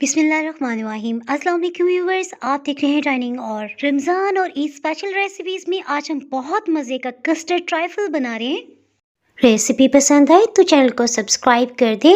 बिस्मिल्लाहिर्रहमानिर्रहीम। अस्सलाम वालेकुम व्यूअर्स, आप देख रहे हैं डाइनिंग और रमज़ान और ईद स्पेशल रेसिपीज़ में आज हम बहुत मज़े का कस्टर्ड ट्राइफल बना रहे हैं। रेसिपी पसंद आए तो चैनल को सब्सक्राइब कर दें।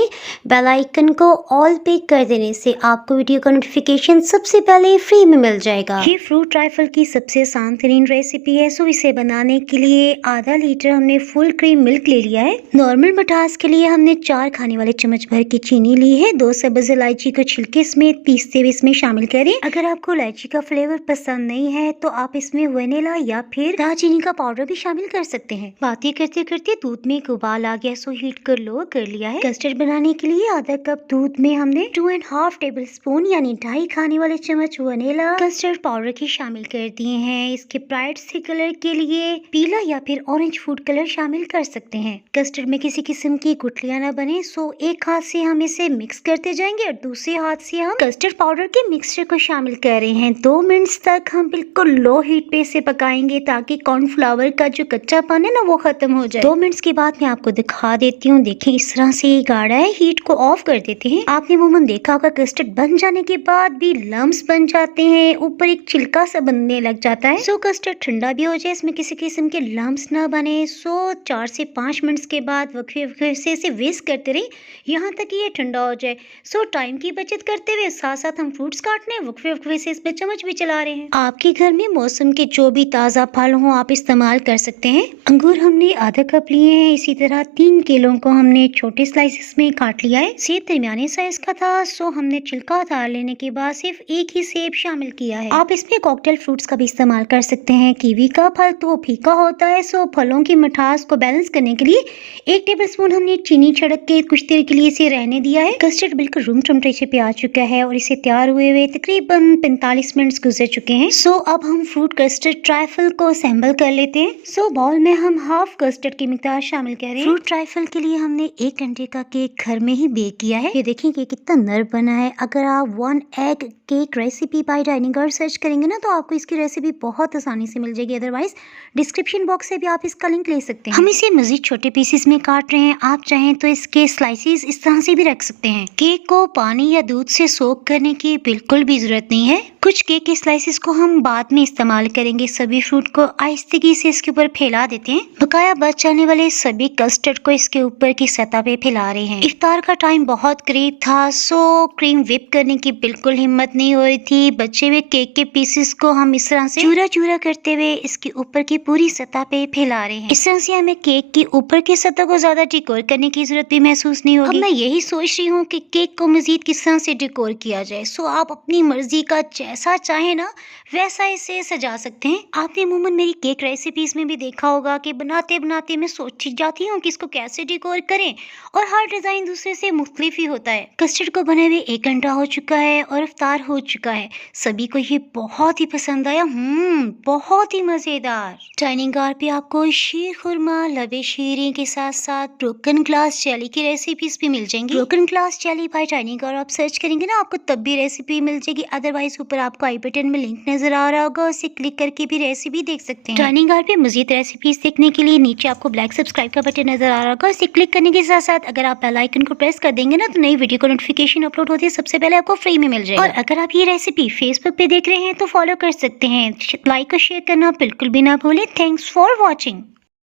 बेल आइकन को ऑल पे कर देने से आपको वीडियो का नोटिफिकेशन सबसे पहले फ्री में मिल जाएगा। ये फ्रूट ट्राइफल की सबसे आसान तरीन रेसिपी है। सो इसे बनाने के लिए आधा लीटर हमने फुल क्रीम मिल्क ले लिया है। नॉर्मल मिठास के लिए हमने 4 खाने वाले चम्मच भर की चीनी ली है। 2 सब्ज इलायची को छिलके समेत पीसते हुए इसमें शामिल करें। अगर आपको इलायची का फ्लेवर पसंद नहीं है तो आप इसमें वनीला या फिर दालचीनी का पाउडर भी शामिल कर सकते हैं। बातें करते करते दूध में एक उबाल आ गया, सो हीट कर लो कर लिया है। कस्टर्ड बनाने के लिए आधा कप दूध में हमने 2.5 टेबल स्पून यानी 2.5 खाने वाले चम्मच वनीला कस्टर्ड पाउडर की शामिल कर दिए हैं। इसके ब्राइट से कलर के लिए पीला या फिर ऑरेंज फूड कलर शामिल कर सकते हैं। कस्टर्ड में किसी किस्म की गुठलियां ना बने, सो एक हाथ से हम इसे मिक्स करते जाएंगे और दूसरे हाथ से हम कस्टर्ड पाउडर के मिक्सचर को शामिल कर रहे हैं। 2 मिनट्स तक हम बिल्कुल लो हीट पे इसे पकाएंगे ताकि कॉर्नफ्लावर का जो कच्चापन है ना वो खत्म हो जाए। 2 मिनट्स के बाद मैं आपको दिखा देती हूँ। देखिए इस तरह से ये गाढ़ा है। हीट को ऑफ कर देते हैं। आपने अमूमन देखा होगा कस्टर्ड बन जाने के बाद भी लम्स बन जाते हैं, ऊपर एक छिलका सा बनने लग जाता है। सो कस्टर्ड ठंडा भी हो जाए, इसमें किसी किस्म के लम्स ना बने। सो 4 से 5 मिनट्स के बाद वक्फे से इसे विस्क करते रहे यहाँ तक ये ठंडा हो जाए। सो टाइम की बचत करते हुए साथ साथ हम फ्रूट्स काट रहे हैं, वक्फे से इसमें चम्मच भी चला रहे हैं। आपके घर में मौसम के जो भी ताज़ा फल हो आप इस्तेमाल कर सकते हैं। अंगूर हमने आधा कप लिए हैं। इसी तरह 3 केलों को हमने छोटे स्लाइसेस में काट लिया है। सेब दरमियाने साइज का था, सो हमने छिलका उतार लेने के बाद सिर्फ एक ही सेब शामिल किया है। आप इसमें कॉकटेल फ्रूट्स का भी इस्तेमाल कर सकते हैं। कीवी का फल तो फीका होता है, सो फलों की मिठास को बैलेंस करने के लिए 1 टेबल स्पून हमने चीनी छिड़क के कुछ देर के लिए इसे रहने दिया है। कस्टर्ड बिल्कुल रूम टेम्परेचर पे आ चुका है और इसे तैयार हुए तकरीबन 45 मिनट गुजर चुके हैं। सो अब हम फ्रूट कस्टर्ड ट्राइफल को असेंबल कर लेते हैं। सो बाउल में हम हाफ कस्टर्ड की मिकदार शामिल करें। फ्रूट ट्राइफल के लिए हमने 1 घंटे का केक घर में ही बेक किया है। ये देखिए कि कितना नरम बना है। अगर आप 1 egg cake recipe by dining और सर्च करेंगे ना तो आपको इसकी रेसिपी बहुत आसानी से मिल जाएगी। अदरवाइज डिस्क्रिप्शन बॉक्स से भी आप इसका लिंक ले सकते हैं। हम इसे मजीद छोटे पीसेस में काट रहे हैं। आप चाहें तो इसके स्लाइसेस इस तरह से भी रख सकते हैं। केक को पानी या दूध से सोक करने की बिल्कुल भी जरूरत नहीं है। कुछ केक के स्लाइसेस को हम बाद में इस्तेमाल करेंगे। सभी फ्रूट को आहिस्तेगी से इसके ऊपर फैला देते हैं। बकाया बच जाने वाले सभी कस्टर्ड को इसके ऊपर की सतह पे फैला रहे हैं। इफ्तार का टाइम बहुत करीब था, सो क्रीम व्हिप करने की बिल्कुल हिम्मत नहीं हो रही थी। बचे हुए केक के पीसेस को हम इस तरह से चूरा चूरा करते हुए इसके ऊपर की पूरी सतह पे फैला रहे हैं। इस तरह से हमें केक की ऊपर की सतह को ज्यादा डेकोर करने की जरूरत भी महसूस नहीं होगी। अब मैं यही सोच रही हूँ कि केक को मजीद किस तरह से डेकोर किया जाए। सो आप अपनी मर्जी का जैसा चाहे ना वैसा इसे सजा सकते हैं। आपने अमूमन मेरी केक रेसिपीज में भी देखा होगा कि बनाते बनाते मैं सोची जाती हूँ कि इसको कैसे डेकोर करें और हर डिजाइन दूसरे से मुख्तलिफ ही होता है। कस्टर्ड को बने हुए 1 घंटा हो चुका है और इफ्तार हो चुका है। सभी को ये बहुत ही पसंद आया। बहुत ही मजेदार। डाइनिंग कार पे आपको शीर खुरमा, लबे शीरें के साथ साथ ब्रोकन ग्लास जेली की रेसिपीज भी मिल जाएंगी। Broken glass jelly by dining car आप सर्च करेंगे ना आपको तब भी रेसिपी मिल जाएगी। अदरवाइज ऊपर आपको आई बटन में लिंक नजर आ रहा होगा, उसे क्लिक करके भी रेसिपी देख सकते हैं। डाइनिंग कार पे मजीद रेसिपीज देखने के लिए नीचे आपको ब्लैक सब्सक्राइब का बटन नजर आ रहा होगा, उसे क्लिक करने के साथ साथ अगर आप बेल आइकन को प्रेस कर देंगे ना तो नई वीडियो का नोटिफिकेशन अपलोड होते सबसे पहले आपको फ्री में मिल जाएगा। और अगर आप ये रेसिपी फेसबुक पे देख रहे हैं तो फॉलो कर सकते हैं। लाइक और शेयर करना बिल्कुल भी ना भूलें। Thanks for watching.